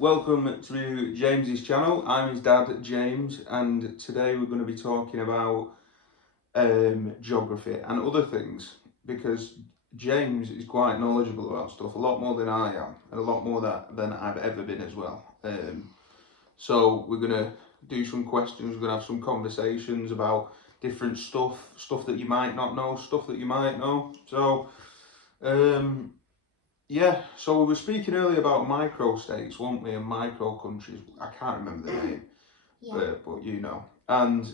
Welcome to James's channel. I'm his dad, James, and today we're going to be talking about geography and other things because James is quite knowledgeable about stuff, a lot more than I am, and a lot more than I've ever been as well. So we're going to do some questions, we're going to have some conversations about different stuff that you might not know, stuff that you might know. So we were speaking earlier about microstates, weren't we, and micro countries. I can't remember the name, but you know. And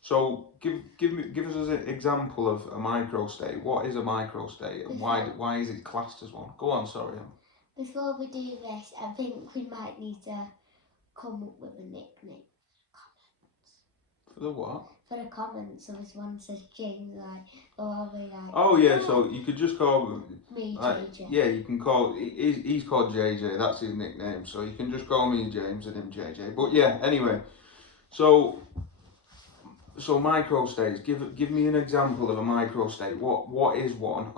so give us an example of a microstate. What is a microstate, and why is it classed as one? Go on, sorry. Before we do this, I think we might need to come up with a nickname. For the what? For the comments, so if one says James, I'll be like. Oh yeah, so you could just call me JJ. Yeah, you can call. He's called JJ. That's his nickname. So you can just call me James and him JJ. But yeah, anyway. So microstates. Give me an example of a microstate. What is one?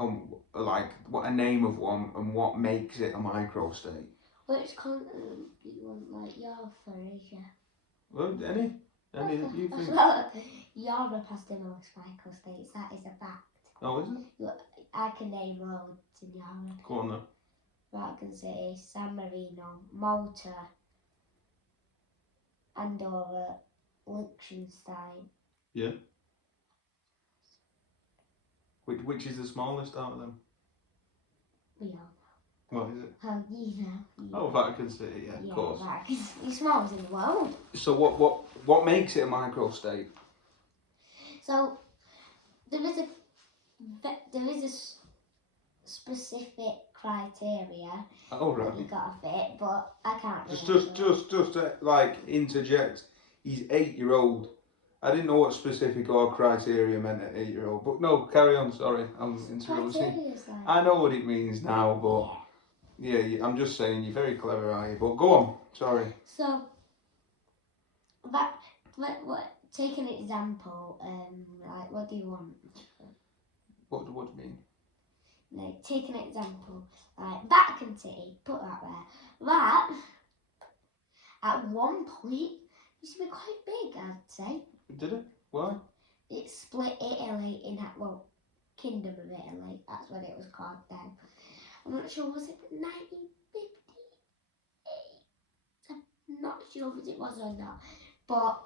What a name of one, and what makes it a microstate? Which continent do you want, like Europe or Asia? Well, any that you think? Europe has the most microstates. That is a fact. Oh, is it? I can name roads in Europe. Go on then. Vatican City, San Marino, Malta, Andorra, Liechtenstein. Yeah. Which is the smallest out of them? We all What is it? know. You know. Oh, Vatican City. Yeah, of course. Vatican City, the smallest in the world. So what makes it a microstate? So there is a specific criteria Oh right. that you gotta fit, but I can't. Just to like interject. He's 8-year-old. I didn't know what specific or criteria meant at 8-year-old, but no, carry on. Sorry, I'm interrupting. I know what it means now, but yeah, I'm just saying you're very clever, are you? But go on. Sorry. So what? Take an example. Like, what do you want? What do you mean? Like, take an example. Like Vatican City. Put that there. That at one point used to be quite big, I'd say. Did it? Why? It split Italy in Kingdom of Italy. That's what it was called then. I'm not sure, was it 1958? I'm not sure if it was or not. But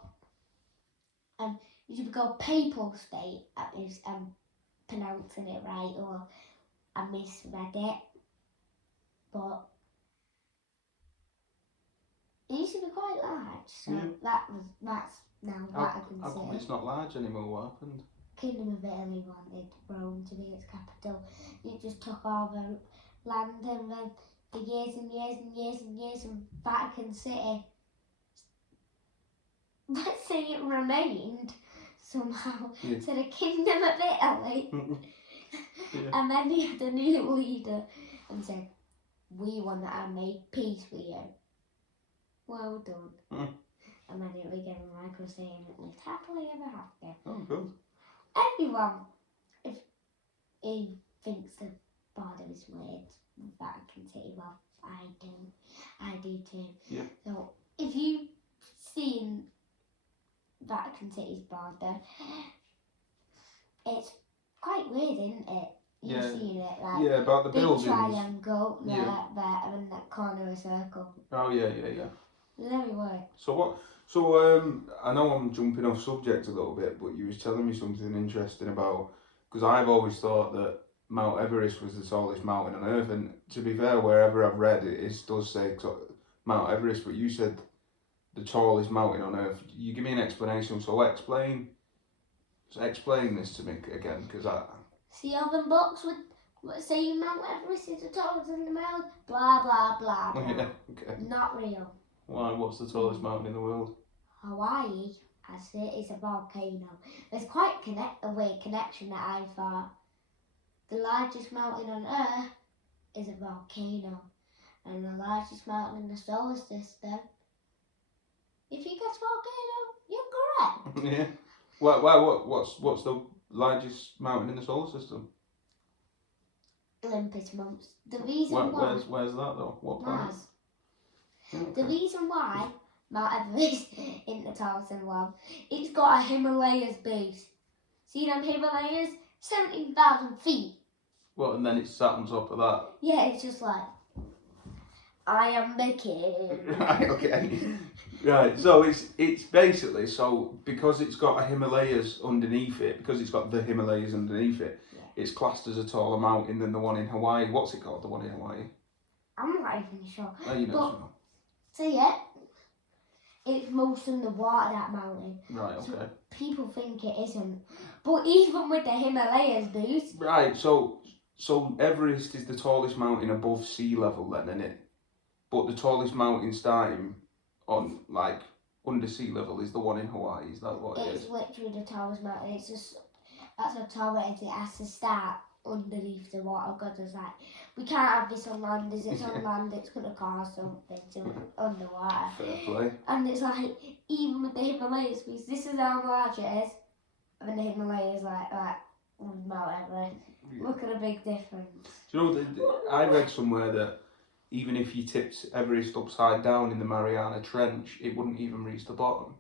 you should go Papal State. That is, pronouncing it right, or I misread it. But it used to be quite large, so that's now Vatican City. How come it's not large anymore? What happened? Kingdom of Italy wanted Rome to be its capital. It just took over land, and then for years and years and years and years, and Vatican City, let's say it remained somehow to the Kingdom of Italy. And then they had a new leader and said, "We want to make peace with you." Well done. And then it became a microstate and it lived happily ever after. Oh, good. Everyone, if he thinks the border is weird, Vatican City, well, I do too. Yeah. So if you've seen Vatican City's border, it's quite weird, isn't it? You've seen it, like about the big buildings. triangle there, and that corner of a circle. Oh yeah. Very weird. So I know I'm jumping off subject a little bit, but you was telling me something interesting about, because I've always thought that Mount Everest was the tallest mountain on Earth, and to be fair, wherever I've read it, it does say Mount Everest, but you said the tallest mountain on Earth. You give me an explanation, so explain this to me again, because I... See all them books with saying Mount Everest is the tallest in the world? Blah, blah, blah, blah. Yeah, okay. Not real. Why? What's the tallest mountain in the world? Hawaii, as it is a volcano. There's quite a weird connection that I thought. The largest mountain on Earth is a volcano, and the largest mountain in the solar system, if you guess volcano, you're correct. Yeah. What's the largest mountain in the solar system? Olympus Mons. The reason why... Where's that though? What planet? Mars. The reason why Mount Everest isn't the tallest in the world, it's got a Himalayas base. See them Himalayas? 17,000 feet. Well, and then it's sat on top of that. Yeah, it's just like, I am the king. Right, okay. Right, so it's basically, so because it's got a Himalayas underneath it, because it's got the Himalayas underneath it, Yeah. it's classed as a taller mountain than the one in Hawaii. What's it called, the one in Hawaii? I'm not even sure. Oh, you know. But- So yeah, it's most in the water, that mountain. Right, okay. So people think it isn't. But even with the Himalayas boost, Right, so Everest is the tallest mountain above sea level then, isn't it? But the tallest mountain starting on, like, under sea level is the one in Hawaii, is that what it it's is? literally the tallest mountain. It's just, that's how tall it is. It has to start underneath the water. God is like, we can't have this on land. As it's on land, it's going to cause something to underwater. Fair play. And it's like, even with the Himalayas, because this is how large it is. And the Himalayas like Mount Everest. Yeah. Look at the big difference. Do you know, I read somewhere that even if you tipped Everest upside down in the Mariana Trench, it wouldn't even reach the bottom.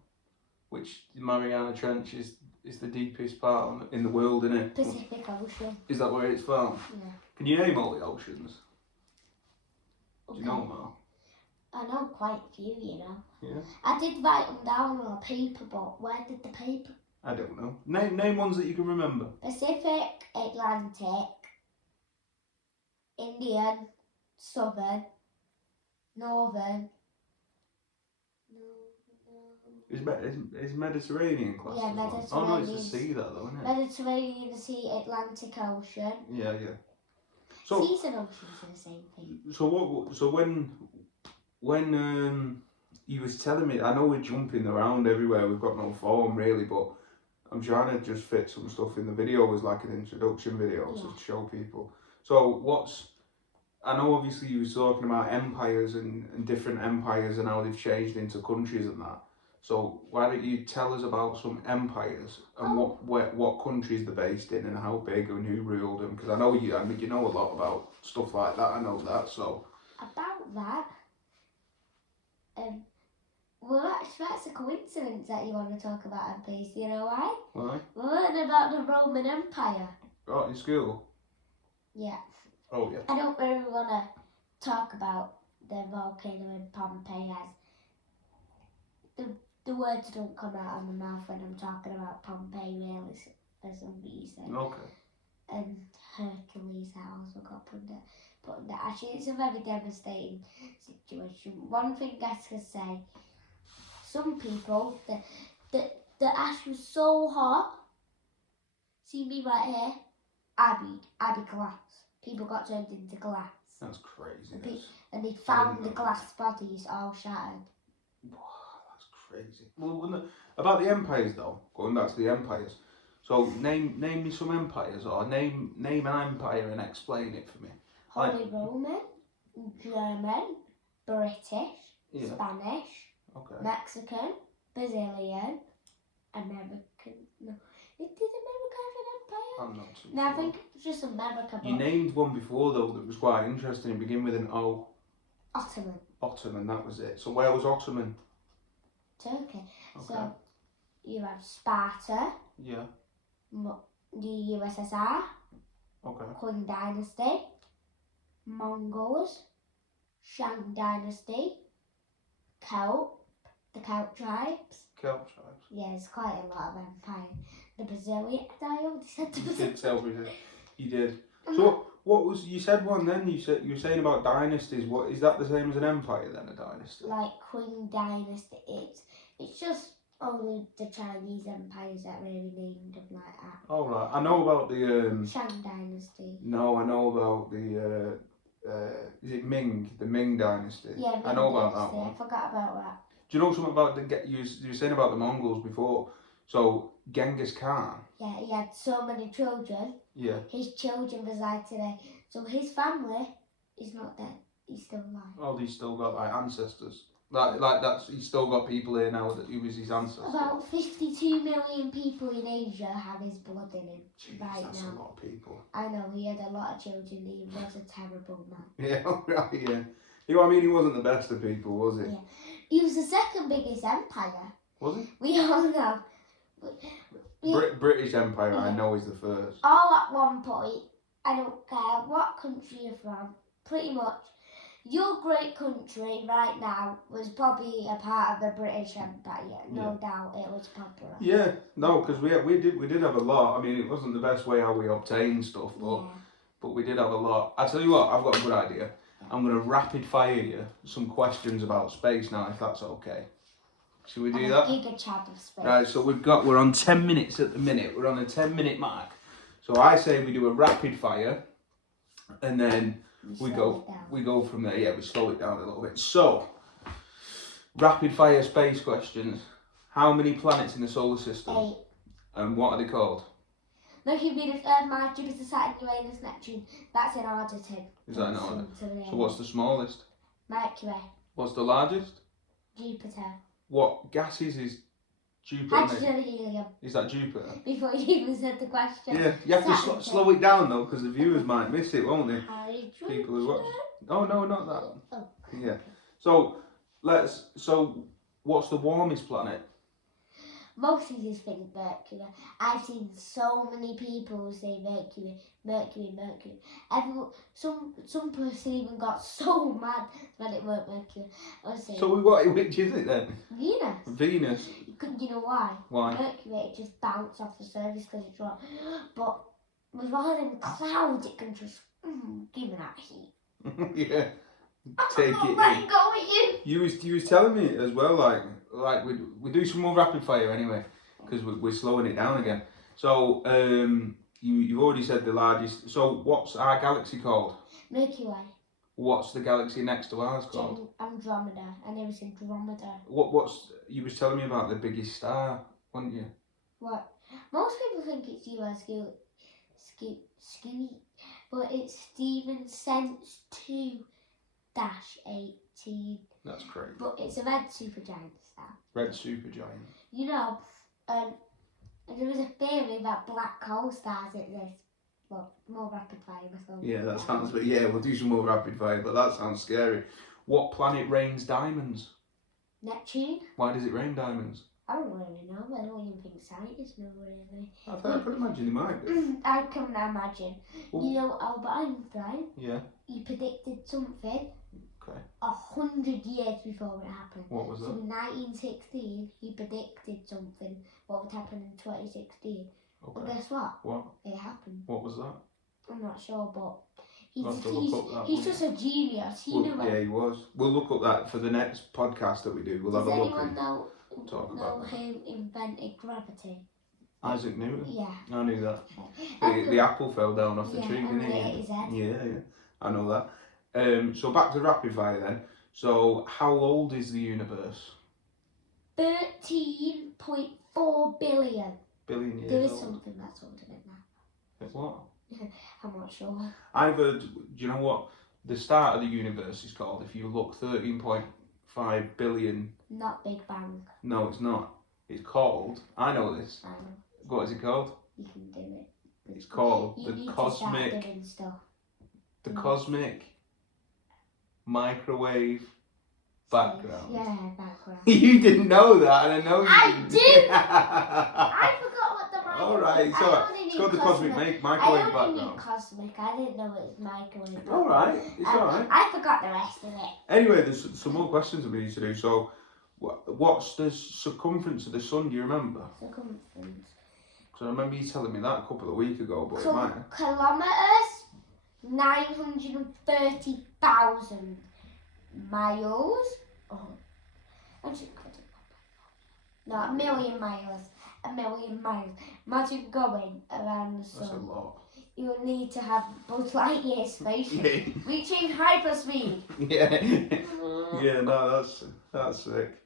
Which the Mariana Trench is the deepest part in the world, isn't it? Pacific Ocean. Is that where it's found? Yeah. Can you name all the oceans? Do you know Okay. them all? I know quite a few, you know. Yeah. I did write them down on a paper, but where did the paper? I don't know. Name ones that you can remember. Pacific, Atlantic, Indian, Southern, Northern. Is Mediterranean classed Yeah, as one? Oh no, it's the Mediterranean. sea that though, isn't it? Mediterranean Sea, Atlantic Ocean. Yeah. So Seas and oceans are the same thing. so when you was telling me, I know we're jumping around everywhere, we've got no form really, but I'm trying to just fit some stuff in the video as like an introduction video Yeah. to show people. So I know obviously you was talking about empires and different empires and how they've changed into countries and that. So why don't you tell us about some empires and what countries they're based in and how big and who ruled them? Because I know you know a lot about stuff like that. I know that. So About that, well, that's a coincidence that you want to talk about empires. You know why? why? We're learning about the Roman Empire. Oh, in school. Yeah. Oh yeah. I don't really want to talk about the volcano in Pompeii as the words don't come out of my mouth when I'm talking about Pompeii really for some reason. Okay. And Hercules that also got put in the ash. It's a very devastating situation. One thing I can say, some people, the ash was so hot. See me right here? Abbey glass. People got turned into glass. That's crazy. And they found the glass bodies all shattered. Wow, that's crazy. Well, about the empires though, going back to the empires. So name me some empires, or name an empire and explain it for me. Holy Roman, German, British, Yeah. Spanish, Okay. Mexican, Brazilian, American. No, did America have an empire? I'm not too No, I sure. think it's just America. You named one before though that was quite interesting. It began with an O. Ottoman, Ottoman, that was it. So where was Ottoman? Turkey. Okay. So you have Sparta, Yeah. the USSR, Okay. Qing Dynasty, Mongols, Shang Dynasty, the Celt tribes. Celt tribes. Yeah, there's quite a lot of empire. The Brazilian, did I already said the You did Brazilian? tell me that. You did. So what was you said one then? You were saying about dynasties. What is that the same as an empire then? A dynasty. Like Qing Dynasty, it's just only the Chinese empires that really named them like that. All right. I know about the Shang Dynasty. No, I know about the is it Ming? The Ming dynasty. Yeah, Ming I know about Dynasty. that one. I forgot about that. Do you know something about you were saying about the Mongols before? So Genghis Khan. Yeah, he had so many children. Yeah. His children reside today. So his family is not dead. He's still alive. Oh, he's still got like ancestors. Like that's he's still got people here now that he was his ancestors. About 52 million people in Asia have his blood in him. Jeez, right that's now. a lot of people. I know, he had a lot of children. He was a terrible man. Yeah, right, yeah. You know what I mean? He wasn't the best of people, was he? Yeah. He was the second biggest empire. Was he? We all know. British Empire, I know, is the first. All at one point, I don't care what country you're from, pretty much, your great country right now was probably a part of the British Empire. No doubt it was popular. Yeah, no, because we did have a lot. I mean, it wasn't the best way how we obtained stuff, but we did have a lot. I tell you what, I've got a good idea. I'm going to rapid fire you some questions about space now, if that's okay. Should we do that? Giga chat of space. Right, so we're on 10 minutes at the minute. We're on a 10-minute mark. So I say we do a rapid fire, and then we go from there. Yeah, we slow it down a little bit. So, rapid fire space questions. How many planets in the solar system? 8. And what are they called? Mercury, Venus, Earth, Mars, Jupiter, Saturn, Uranus, Neptune. That's in order, Tim. Is that in order? So what's the smallest? Mercury. What's the largest? Jupiter. What gases is Jupiter? Hydrogen and helium. Is that Jupiter? Before you even said the question. Yeah, you have to slow it down though, because the viewers might miss it, won't they? People who watch. Oh no, not that. Oh. Yeah. So what's the warmest planet? Most of these think Mercury. I've seen so many people say Mercury. Some person even got so mad when it weren't Mercury. So which is it then? Venus. Venus. You know why? Why? Mercury, it just bounced off the surface because it's rock. But with all them clouds, it can just give me that heat. Yeah. Take it. Let go with you. You was telling me as well, like we do some more rapid fire anyway, because we're slowing it down again. So you've already said the largest. So what's our galaxy called? Milky Way. What's the galaxy next to ours called? Andromeda. I never said Andromeda. What's you was telling me about the biggest star, weren't you? What? Most people think it's US Skewy, but it's Stephen Sense 2-18. That's crazy. But it's a red supergiant star. Red supergiant. You know, there was a theory that black hole stars exist. Well, more rapid fire. Yeah, that sounds. But yeah, we'll do some more rapid fire. But that sounds scary. What planet rains diamonds? Neptune. Why does it rain diamonds? I don't really know. I don't even think scientists know really. I could imagine it might be. I can imagine. Well, you know, Albert Einstein. Yeah. He predicted something. Okay. 100 years before it happened. What was that? So in 1916, he predicted something. What would happen in 2016? Okay. But guess what? What? It happened. What was that? I'm not sure, but he's just a genius. He knew it. Yeah, he was. We'll look up that for the next podcast that we do. We'll have a look. Does anyone know about who invented gravity? Isaac Newton. Yeah. I knew that. The apple fell down off the tree, didn't it? Yeah. I know that. So back to rapid fire then. So how old is the universe? 13.4 billion. Billion years There is old. something that's older than that. What? I'm not sure. I've heard, do you know what the start of the universe is called? If you look, 13.5 billion. Not Big Bang. No, it's not. It's called, I know this. I know. What is it called? You can do it. It's called you the need cosmic. To start doing stuff. The cosmic microwave background. Yeah, background. You didn't know that, and I know you did. I forgot what the microwave. All right, it's all right. It's called the cosmic microwave I only background. knew cosmic. I didn't know it was microwave. All right, it's all right. I forgot the rest of it. Anyway, there's some more questions that we need to do. So, what's the circumference of the sun? Do you remember? Circumference. Because I remember you telling me that a couple of weeks ago, but it might. Kilometers. 930,000 miles. Oh, no, a million miles. A million miles. Imagine going around the sun. That's a lot. You'll need to have Buzz Lightyear spaceship reaching hyperspeed. Yeah, no, that's sick.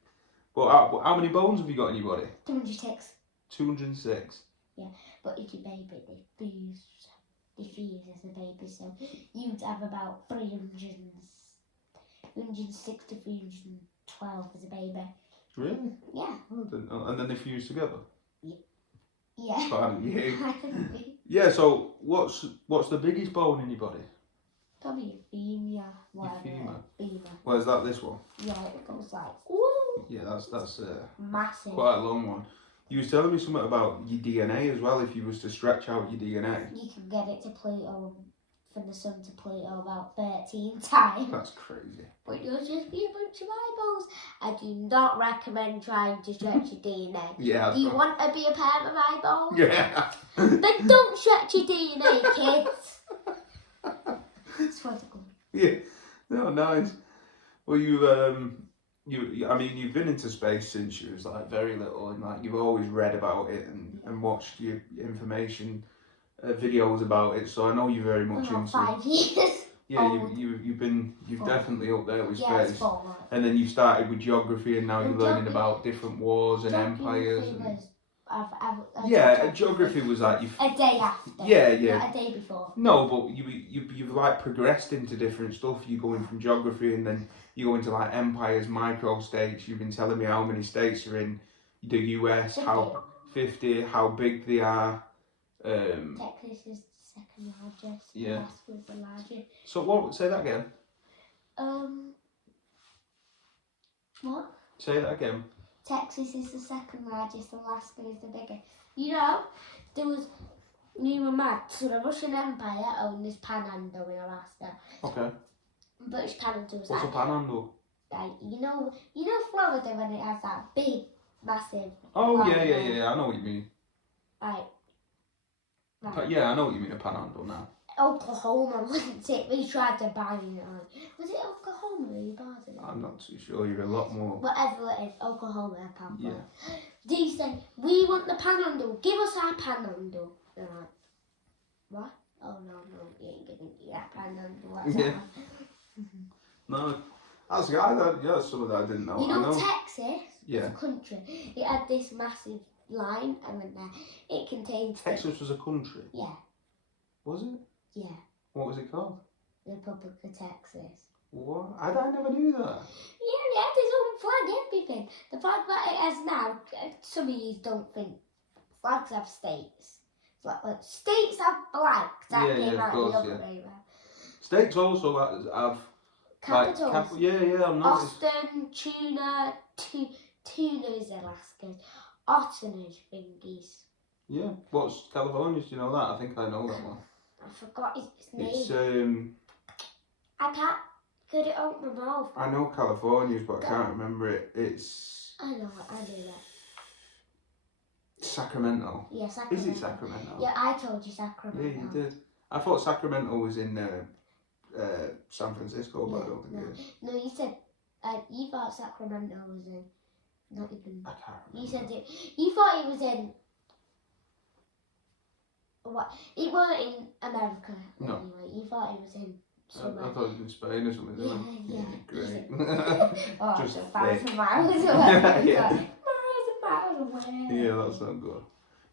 But how many bones have you got in your body? 206. 206. Yeah, but if your baby, they fuse as a baby, so you'd have about 306 to 312 as a baby. Really? Yeah. And then they fuse together? Yeah. Fine. Yeah, so what's the biggest bone in your body? Probably a femur. Whatever. Femur. Femur. Well, is that this one? Yeah, it goes like, ooh, Yeah, that's massive. quite a long one. You was telling me something about your DNA as well. If you was to stretch out your DNA, You can get it to Pluto, from the sun to Pluto about 13 times. that's crazy. But you'll just be a bunch of eyeballs. I do not recommend trying to stretch your DNA. Yeah. Do you want to be a pair of eyeballs? Yeah. Then don't stretch your DNA, kids. Swear to God. Yeah. No, nice. Well, I mean, you've been into space since you was like very little, and like you've always read about it and watched your information videos about it. So I know you're very much About into. 5 years. Yeah, old. you've Four. definitely up there with Yeah, it's space. 4. And then you started with geography, and now you're And learning geography- about different wars and empires. And... Yeah, geography was like you. A day after. Yeah. Not a day before. No, but you've like progressed into different stuff. You go in from geography, and then you go into like empires, micro states. You've been telling me how many states are in the US, 50, how big they are. Texas is the second largest. Yeah. Alaska is the largest. So what? Say that again. What? Say that again. Texas is the second largest. Alaska is the biggest. You know, there was. You were mad. So the Russian Empire owned this panhandle in Alaska. Okay. British panhandle was What's a panhandle? like you know Florida when it has that big, massive. Oh line yeah. there? I know what you mean. Right. Yeah, I know what you mean. A panhandle now. Oklahoma, wasn't it? We tried to buy it. Was it Oklahoma we bought it? I'm not too sure. You're a lot more. Whatever it is, Oklahoma, I can't Yeah. remember. They said, we want the panhandle. Give us our panhandle. And I'm like, what? Oh, no, you ain't giving me that panhandle. What's Yeah. that? No, that's something that I didn't know. You know, I know. Texas Yeah. was a country. It had this massive line and then there. It contains... Texas was a country. Yeah, Was it? yeah. What was it called? The Republic of Texas. What? I never knew that. Yeah, it had its own flag, everything. The flag that it has now, some of you don't think flags have states. States have flags. That Yeah, came of out course, the other yeah. way round. States also have Capitals. like I'm noticed. Austin, Tuna is Alaska. Otten is Fingies. Yeah. What's California's? Do you know that? I think I know that one. I forgot his name. It's I can't get it out my mouth. I know California's, but I can't remember it. It's I know that. Sacramento. Yeah, Sacramento. Is it Sacramento? Yeah, I told you Sacramento. Yeah, you did. I thought Sacramento was in San Francisco, but I don't think no. it is. No, you said you thought Sacramento was in. Not even. I can't remember. You said it. You thought it was in. What? It weren't in America. No. Anyway, you thought it was in. I Somewhere. thought it was in Spain or something. Yeah. Great. Oh, Just so miles fake. and miles away. Yeah. Miles and miles away. Yeah, that's not good.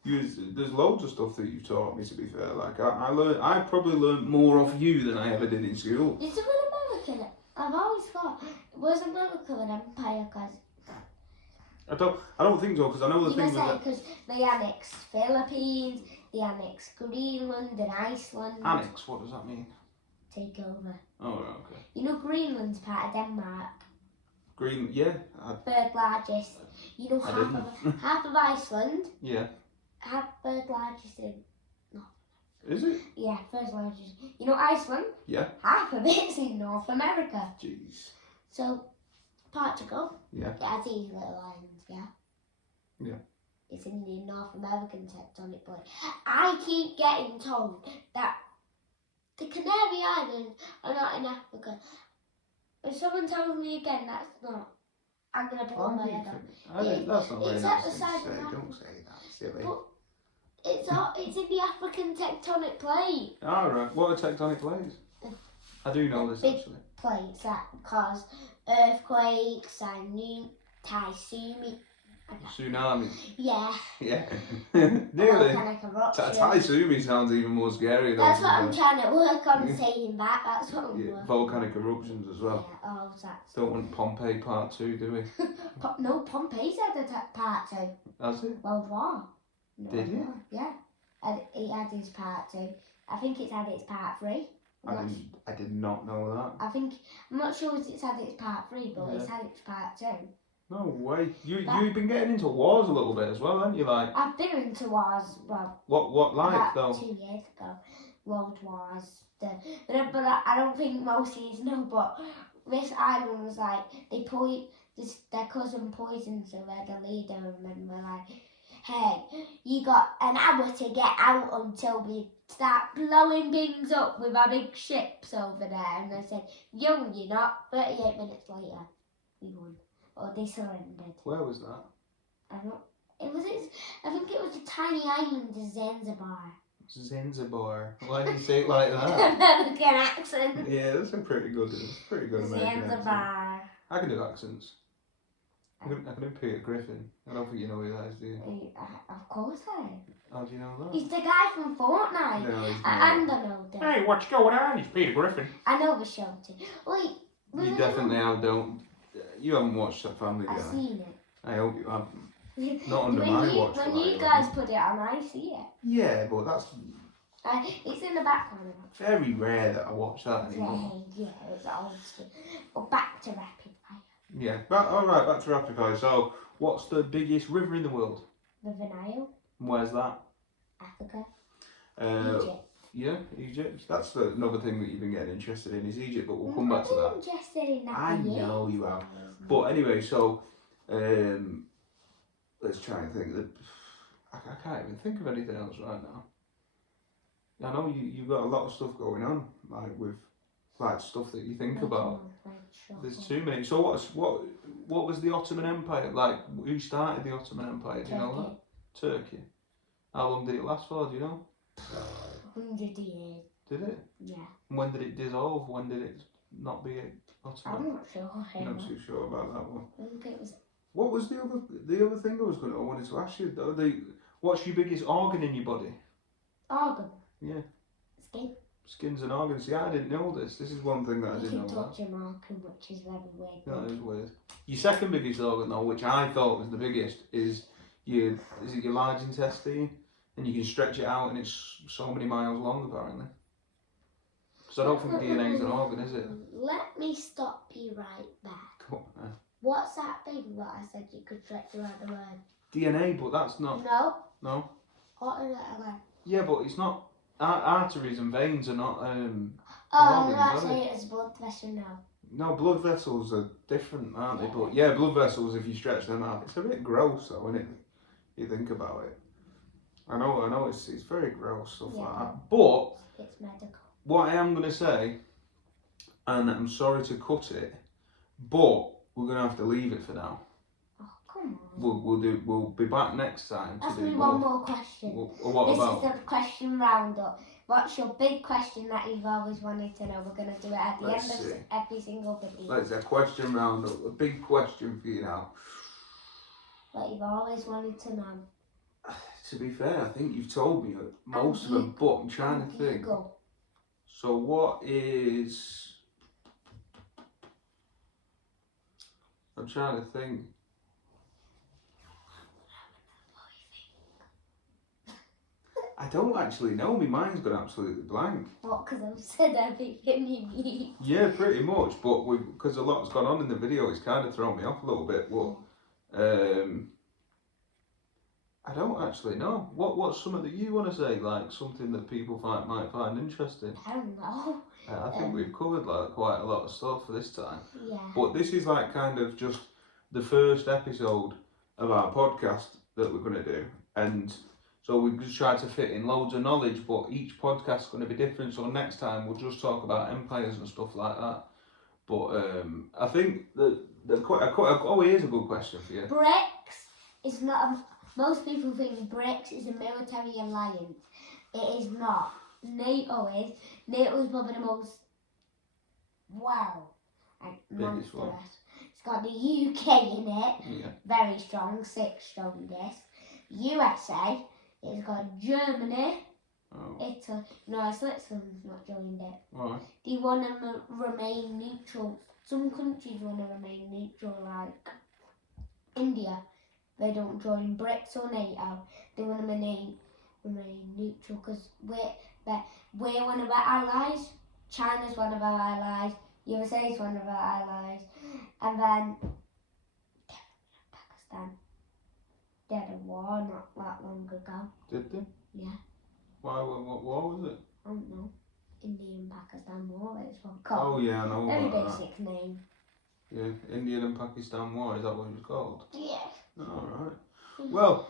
There's loads of stuff that you taught me. To be fair, like I probably learned more off you than I ever did in school. Is it an American? I've always thought was America an empire because I don't think so because I know the thing with USA that. because they annexed Philippines, they annexed Greenland and Iceland. Annex. What does that mean? Take over. Oh, right, okay. You know Greenland's part of Denmark. Green. Yeah. Third largest. You know I half of Iceland. Yeah. Third largest in. Is it? Yeah, first largest. You know Iceland. Yeah. Half of it's in North America. Jeez. So Portugal. Yeah. It has these little islands. Yeah. Yeah. It's in the North American tectonic plate. I keep getting told that the Canary Islands are not in Africa. If someone tells me again that's not, I'm going to blow my head off. That's not very It's nice at the thing side to of say. Africa. Don't say that, silly. But it's in the African tectonic plate. Alright, what are tectonic plates? I do know this Big- actually. Plates that cause earthquakes and tsunami. Tsunami. Yeah. Yeah. Nearly. Volcanic eruption. Taisumi sounds even more scary though. That's what I'm trying to work on saying that. That's what I'm Yeah, working volcanic eruptions as well. Yeah, oh, that's... Don't want Pompeii Part 2, do we? No, Pompey's had a part 2. Has it? World War. No, Did it? Yeah. It had its part 2. I think it's had its part 3. I did not know that. I think, I'm not sure if it's had its part 3, but it's had its part 2. No way. You've been getting into wars a little bit as well, haven't you? Like, I've been into wars, well, what like about though? 2 years ago. World Wars. But I don't think most of you know, but this island was like, their cousin poisoned the leader, and then we're like, hey, you got an hour to get out until we start blowing things up with our big ships over there. And they said, yo, you're not. 38 minutes later, we won. Or they surrendered. Where was that? I think it was a tiny island of Zanzibar. Zanzibar. Why do you say it like that? American accent. Yeah, that's a pretty good American accent. Zanzibar. I can do accents. I can do Peter Griffin. I don't think you know who that is, do you? Of course I am. How do you know that? He's the guy from Fortnite. No, he's And not. I know that. Hey, what's going on? It's Peter Griffin. I know the show too. Wait. You definitely don't. You haven't watched that Family Guy. I've seen it. I hope you haven't. Not under my watch. When you guys put it on, I see it. Yeah, but that's It's in the background. very rare that I watch that anymore. Yeah, it's old stuff. But back to Rapid Fire. Yeah, alright, back to Rapid Fire. So, what's the biggest river in the world? River Nile, Where's that? Africa, Egypt. Yeah, Egypt. That's another thing that you've been getting interested in is Egypt, but we'll come back to that. I'm interested in that. I know you have. But anyway, so let's try and think. I can't even think of anything else right now. I know you've got a lot of stuff going on, like with stuff that you think about. There's too many. So what was the Ottoman Empire like? Who started the Ottoman Empire? Do you know that? Turkey. How long did it last for? Do you know? 100 years. Did it? Yeah. And when did it dissolve? When did it not be Ottoman? I'm not sure. I'm not too sure about that one. I think it was. What was the other thing I wanted to ask you? What's your biggest organ in your body? Organ. Yeah. Skin. Skins and organs. Yeah, I didn't know this. This is one thing that I You didn't can know. touch your organ, which is very weird. That is weird. Your second biggest organ, though, which I thought was the biggest, is your large intestine, and you can stretch it out, and it's so many miles long apparently. So I don't think DNA is an organ, is it? Let me stop you right back. Come on, What's that thing that I said you could stretch around the word? DNA, but that's not. No. No. What is it again? Yeah, but it's not. Arteries and veins are not. Oh, organs, no, are actually, they? it's blood vessel now. No, blood vessels are different, aren't they? But yeah, blood vessels, if you stretch them out, it's a bit gross though, isn't it? You think about it. I know, it's very gross, stuff like that. But It's medical. what I am going to say, and I'm sorry to cut it, but we're going to have to leave it for now. Oh, come on. We'll be back next time to Ask do me more. one more question. What This about? is the question roundup. What's your big question that you've always wanted to know? We're going to do it at the Let's end see. of every single video. Let's a question roundup. A big question for you now. That you've always wanted to know. To be fair, I think you've told me most of them, but I'm trying to think. Go. So what is? I'm trying to think. I don't actually know. My mind's gone absolutely blank. What? Because I've said everything you need. Yeah, pretty much. But because a lot's gone on in the video, it's kind of thrown me off a little bit. But I don't actually know. What's something that you want to say? Like something that people might find interesting. I don't know. I think we've covered like quite a lot of stuff for this time. Yeah. But this is like kind of just the first episode of our podcast that we're going to do. And so we've just tried to fit in loads of knowledge, but each podcast's going to be different. So next time we'll just talk about empires and stuff like that. But I think that here's a good question for you. BRICS is not. Most people think BRICS is a military alliance. It is not. NATO is. NATO is probably the most. Wow. Biggest one. Monstrous. It's got the UK in it. Yeah. Very strong, 6th strongest. USA. It's got Germany. Oh. Italy. No, Switzerland's not joined it. Alright. They want to remain neutral. Some countries want to remain neutral, like India. They don't join BRICS or NATO. They want to remain neutral because we're one of our allies. China's one of our allies, USA's one of our allies, and then Pakistan. They had a war not that long ago. Did they? Yeah. Why? What war was it? I don't know. Indian-Pakistan War, it's one Oh called. yeah, I know Very about that. basic name. Yeah, Indian and Pakistan War. Is that what it was called? Yes. All right. Well,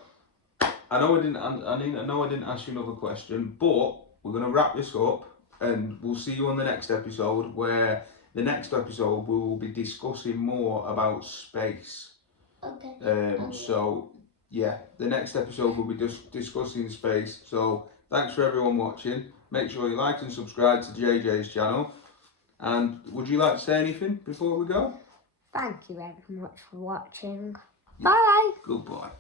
I know I didn't ask you another question, but we're gonna wrap this up, and we'll see you on the next episode. Where the next episode we will be discussing more about space. Okay. So yeah, the next episode we'll be discussing space. So thanks for everyone watching. Make sure you like and subscribe to JJ's channel. And would you like to say anything before we go? Thank you very much for watching. Bye. Goodbye.